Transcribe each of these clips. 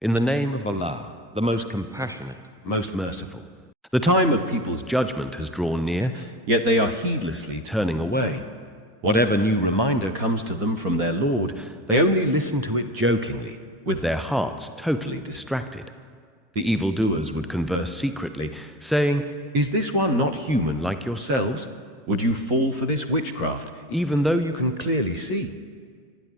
In the name of Allah, the most compassionate, most merciful. The time of people's judgment has drawn near, yet they are heedlessly turning away. Whatever new reminder comes to them from their Lord, they only listen to it jokingly, with their hearts totally distracted. The evildoers would converse secretly, saying, "Is this one not human like yourselves? Would you fall for this witchcraft, even though you can clearly see?"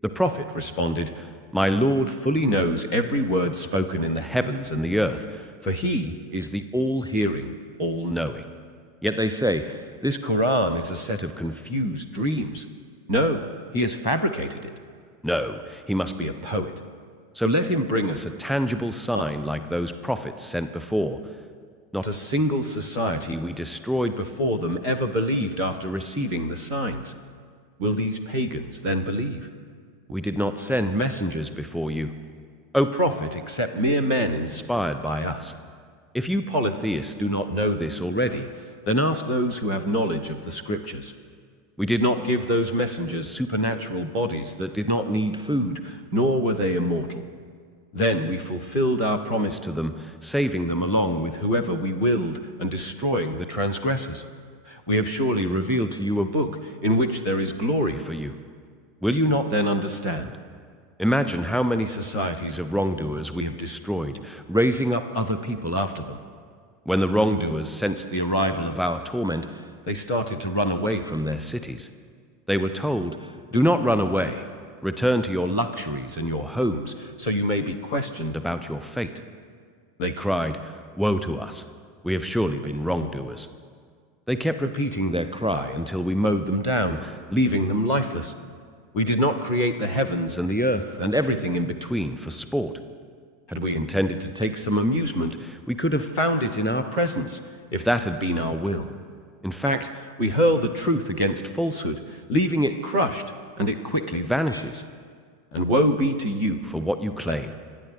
The Prophet responded, "My Lord fully knows every word spoken in the heavens and the earth, for He is the all-hearing, all-knowing." Yet they say, "This Quran is a set of confused dreams." No, he has fabricated it. No, he must be a poet. So let him bring us a tangible sign like those prophets sent before. Not a single society we destroyed before them ever believed after receiving the signs. Will these pagans then believe? We did not send messengers before you, O Prophet, except mere men inspired by us. If you polytheists do not know this already, then ask those who have knowledge of the scriptures. We did not give those messengers supernatural bodies that did not need food, nor were they immortal. Then we fulfilled our promise to them, saving them along with whoever we willed and destroying the transgressors. We have surely revealed to you a book in which there is glory for you. Will you not then understand? Imagine how many societies of wrongdoers we have destroyed, raising up other people after them. When the wrongdoers sensed the arrival of our torment, they started to run away from their cities. They were told, "Do not run away. Return to your luxuries and your homes, so you may be questioned about your fate." They cried, "Woe to us! We have surely been wrongdoers." They kept repeating their cry until we mowed them down, leaving them lifeless. We did not create the heavens and the earth and everything in between for sport. Had we intended to take some amusement, we could have found it in our presence, if that had been our will. In fact, we hurl the truth against falsehood, leaving it crushed, and it quickly vanishes. And woe be to you for what you claim.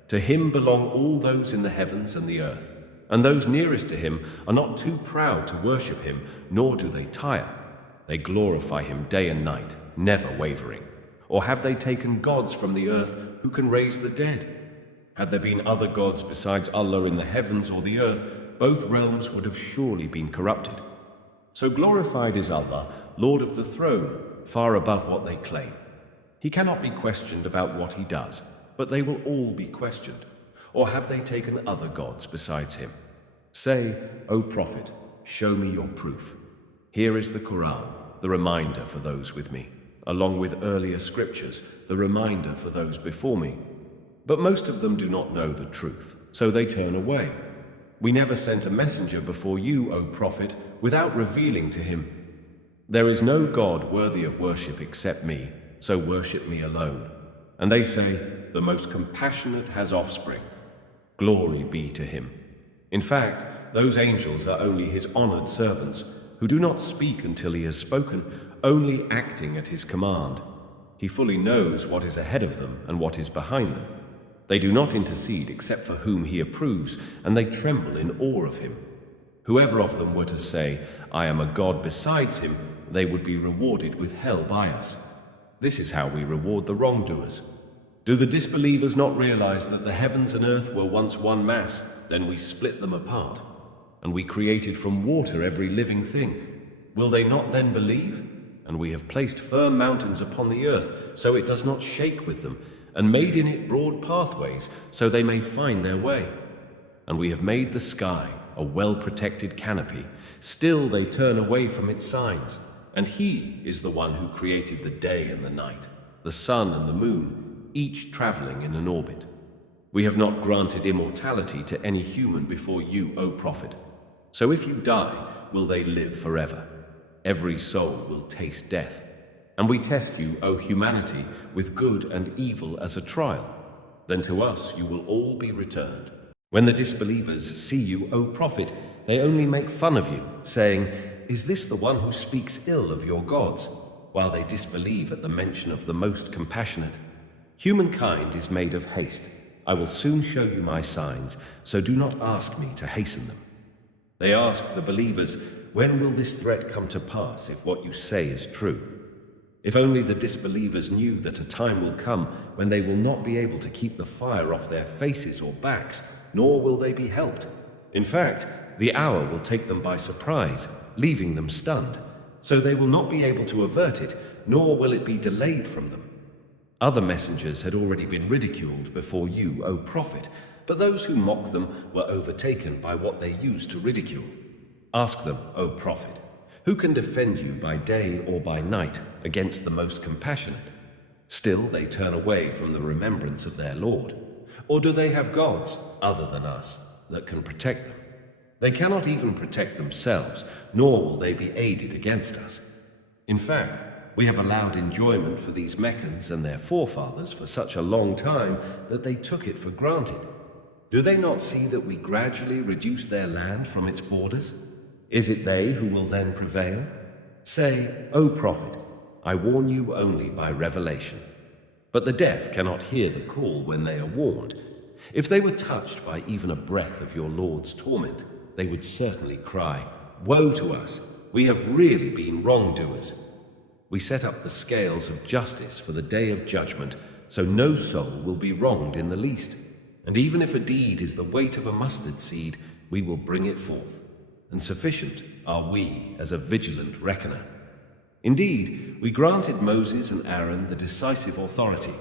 To him belong all those in the heavens and the earth, and those nearest to him are not too proud to worship him, nor do they tire. They glorify him day and night, never wavering. Or have they taken gods from the earth who can raise the dead? Had there been other gods besides Allah in the heavens or the earth, both realms would have surely been corrupted. So glorified is Allah, Lord of the throne, far above what they claim. He cannot be questioned about what he does, but they will all be questioned. Or have they taken other gods besides him? Say, O Prophet, show me your proof. Here is the Quran, the reminder for those with me, along with earlier scriptures, the reminder for those before me. But most of them do not know the truth, so they turn away. We never sent a messenger before you, O Prophet, without revealing to him, "There is no God worthy of worship except me, so worship me alone." And they say, "The most compassionate has offspring. Glory be to him." In fact, those angels are only his honored servants, who do not speak until he has spoken, only acting at his command. He fully knows what is ahead of them and what is behind them. They do not intercede except for whom he approves, and they tremble in awe of him. Whoever of them were to say, "I am a god besides him," they would be rewarded with hell by us. This is how we reward the wrongdoers. Do the disbelievers not realize that the heavens and earth were once one mass, then we split them apart? And we created from water every living thing. Will they not then believe? And we have placed firm mountains upon the earth, so it does not shake with them, and made in it broad pathways, so they may find their way. And we have made the sky a well-protected canopy. Still they turn away from its signs. And he is the one who created the day and the night, the sun and the moon, each traveling in an orbit. We have not granted immortality to any human before you, O Prophet. So if you die, will they live forever? Every soul will taste death. And we test you, O humanity, with good and evil as a trial. Then to us you will all be returned. When the disbelievers see you, O Prophet, they only make fun of you, saying, "Is this the one who speaks ill of your gods?" while they disbelieve at the mention of the most compassionate. Humankind is made of haste. I will soon show you my signs, so do not ask me to hasten them. They ask the believers, "When will this threat come to pass if what you say is true?" If only the disbelievers knew that a time will come when they will not be able to keep the fire off their faces or backs, nor will they be helped. In fact, the hour will take them by surprise, leaving them stunned, so they will not be able to avert it, nor will it be delayed from them. Other messengers had already been ridiculed before you, O Prophet, but those who mocked them were overtaken by what they used to ridicule. Ask them, O Prophet, who can defend you by day or by night against the most compassionate? Still they turn away from the remembrance of their Lord. Or do they have gods, other than us, that can protect them? They cannot even protect themselves, nor will they be aided against us. In fact, we have allowed enjoyment for these Meccans and their forefathers for such a long time that they took it for granted. Do they not see that we gradually reduce their land from its borders? Is it they who will then prevail? Say, O Prophet, I warn you only by revelation. But the deaf cannot hear the call when they are warned. If they were touched by even a breath of your Lord's torment, they would certainly cry, Woe to us! We have really been wrongdoers. We set up the scales of justice for the day of judgment, so no soul will be wronged in the least. And even if a deed is the weight of a mustard seed, we will bring it forth. And sufficient are we as a vigilant reckoner. Indeed, we granted Moses and Aaron the decisive authority,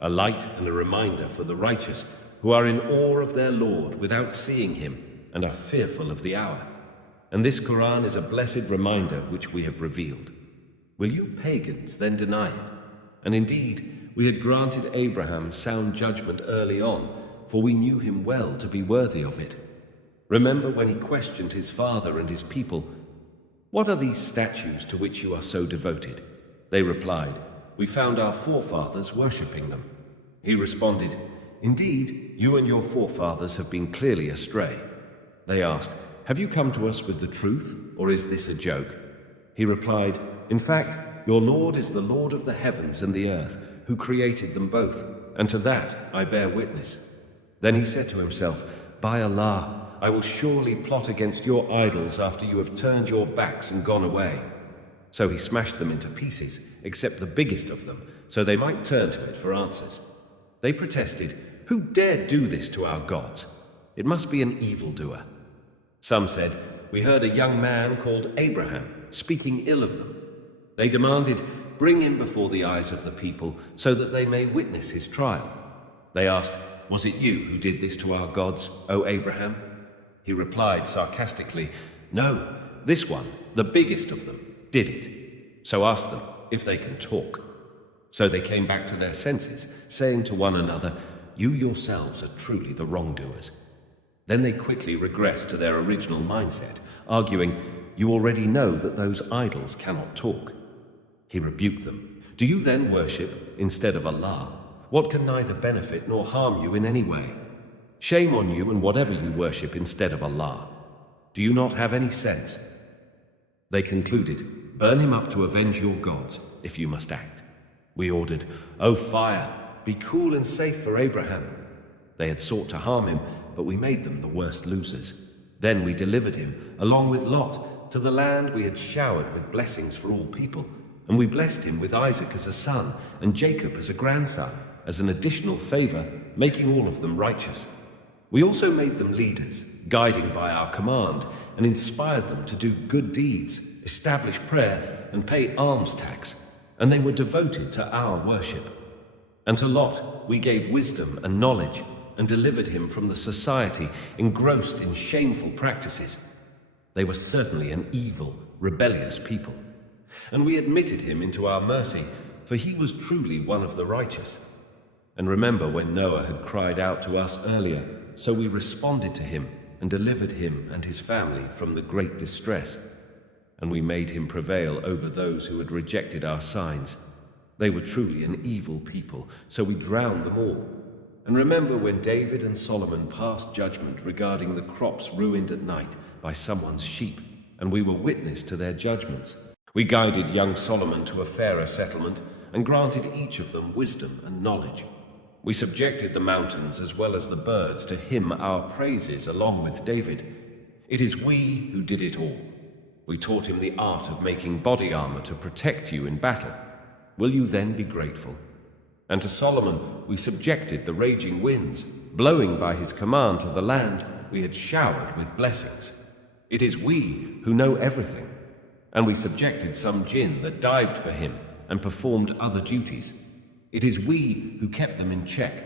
a light and a reminder for the righteous, who are in awe of their Lord without seeing him, and are fearful of the hour. And this Quran is a blessed reminder which we have revealed. Will you pagans then deny it? And indeed, we had granted Abraham sound judgment early on, for we knew him well to be worthy of it. Remember when he questioned his father and his people, What are these statues to which you are so devoted? They replied, We found our forefathers worshipping them. He responded, Indeed, you and your forefathers have been clearly astray. They asked, Have you come to us with the truth, or is this a joke? He replied, In fact, your Lord is the Lord of the heavens and the earth, who created them both, and to that I bear witness. Then he said to himself, By Allah, I will surely plot against your idols after you have turned your backs and gone away. So he smashed them into pieces, except the biggest of them, so they might turn to it for answers. They protested, Who dared do this to our gods? It must be an evildoer. Some said, We heard a young man called Abraham speaking ill of them. They demanded, Bring him before the eyes of the people, so that they may witness his trial. They asked, Was it you who did this to our gods, O Abraham? He replied sarcastically, No, this one, the biggest of them, did it. So ask them if they can talk. So they came back to their senses, saying to one another, You yourselves are truly the wrongdoers. Then they quickly regressed to their original mindset, arguing, You already know that those idols cannot talk. He rebuked them. Do you then worship instead of Allah what can neither benefit nor harm you in any way? Shame on you and whatever you worship instead of Allah. Do you not have any sense? They concluded, Burn him up to avenge your gods, if you must act. We ordered, O fire, be cool and safe for Abraham. They had sought to harm him, but we made them the worst losers. Then we delivered him, along with Lot, to the land we had showered with blessings for all people, and we blessed him with Isaac as a son, and Jacob as a grandson, as an additional favor, making all of them righteous. We also made them leaders, guiding by our command, and inspired them to do good deeds, establish prayer, and pay alms tax, and they were devoted to our worship. And to Lot we gave wisdom and knowledge, and delivered him from the society engrossed in shameful practices. They were certainly an evil, rebellious people. And we admitted him into our mercy, for he was truly one of the righteous. And remember when Noah had cried out to us earlier, so we responded to him and delivered him and his family from the great distress. And we made him prevail over those who had rejected our signs. They were truly an evil people, so we drowned them all. And remember when David and Solomon passed judgment regarding the crops ruined at night by someone's sheep, and we were witness to their judgments. We guided young Solomon to a fairer settlement and granted each of them wisdom and knowledge. We subjected the mountains as well as the birds to hymn our praises along with David. It is we who did it all. We taught him the art of making body armor to protect you in battle. will you then be grateful? And to Solomon we subjected the raging winds, blowing by his command to the land we had showered with blessings. It is we who know everything. And we subjected some jinn that dived for him and performed other duties. It is we who kept them in check.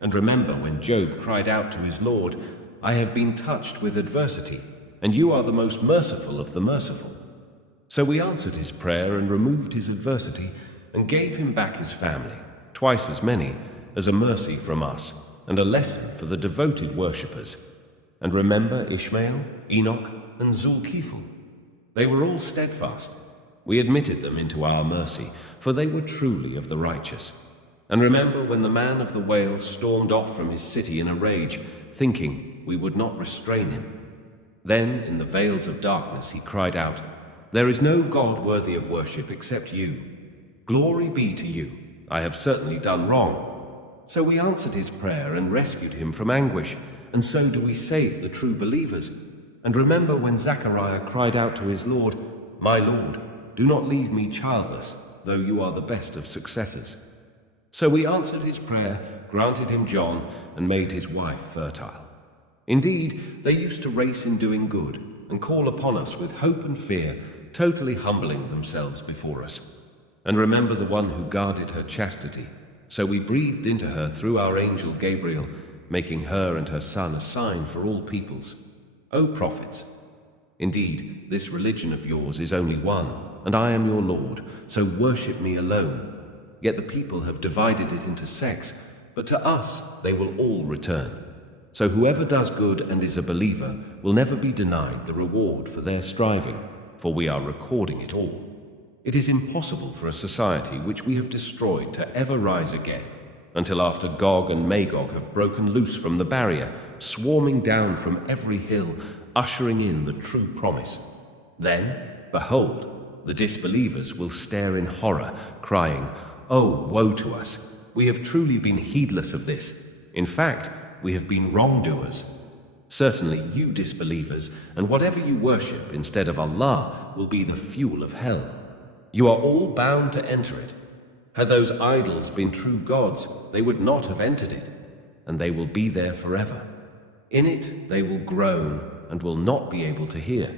And remember when Job cried out to his Lord, I have been touched with adversity, and you are the most merciful of the merciful. So we answered his prayer and removed his adversity and gave him back his family, twice as many, as a mercy from us and a lesson for the devoted worshippers. And remember Ishmael, Enoch, and Zulkifl. They were all steadfast. We admitted them into our mercy, for they were truly of the righteous. And remember when the man of the whale stormed off from his city in a rage, thinking we would not restrain him. Then, in the veils of darkness, he cried out, There is no God worthy of worship except you. Glory be to you. I have certainly done wrong. So we answered his prayer and rescued him from anguish, and so do we save the true believers. And remember when Zechariah cried out to his Lord, My Lord, do not leave me childless, though you are the best of successors. So we answered his prayer, granted him John, and made his wife fertile. Indeed, they used to race in doing good, and call upon us with hope and fear, totally humbling themselves before us. And remember the one who guarded her chastity. So we breathed into her through our angel Gabriel, making her and her son a sign for all peoples. O prophets, indeed, this religion of yours is only one, and I am your Lord, so worship me alone. Yet the people have divided it into sects, but to us they will all return. So whoever does good and is a believer will never be denied the reward for their striving, for we are recording it all. It is impossible for a society which we have destroyed to ever rise again, until after Gog and Magog have broken loose from the barrier, swarming down from every hill, ushering in the true promise. Then, behold, the disbelievers will stare in horror, crying, Oh, woe to us! We have truly been heedless of this. In fact, we have been wrongdoers. Certainly you disbelievers, and whatever you worship instead of Allah, will be the fuel of hell. You are all bound to enter it. Had those idols been true gods, they would not have entered it, and they will be there forever. In it they will groan and will not be able to hear.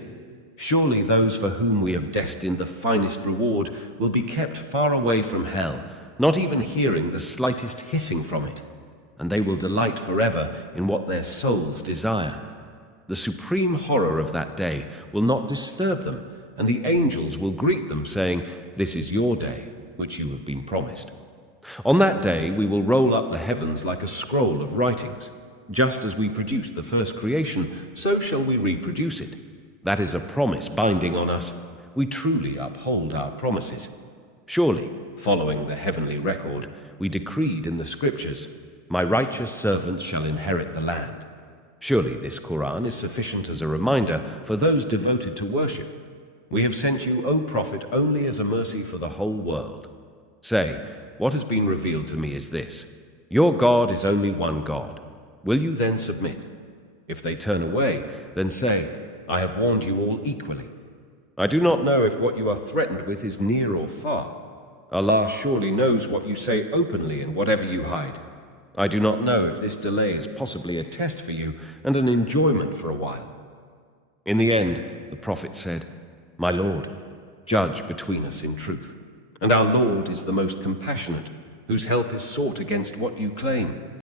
Surely those for whom we have destined the finest reward will be kept far away from hell, not even hearing the slightest hissing from it, and they will delight forever in what their souls desire. The supreme horror of that day will not disturb them, and the angels will greet them, saying, This is your day, which you have been promised. On that day we will roll up the heavens like a scroll of writings. Just as we produced the first creation, so shall we reproduce it. That is a promise binding on us. We truly uphold our promises. Surely, following the heavenly record, we decreed in the scriptures, My righteous servants shall inherit the land. Surely this Quran is sufficient as a reminder for those devoted to worship. We have sent you, O Prophet, only as a mercy for the whole world. Say, what has been revealed to me is this: Your God is only one God. Will you then submit? If they turn away, then say, I have warned you all equally. I do not know if what you are threatened with is near or far. Allah surely knows what you say openly and whatever you hide. I do not know if this delay is possibly a test for you and an enjoyment for a while. In the end, the Prophet said, My Lord, judge between us in truth. And our Lord is the most compassionate, whose help is sought against what you claim.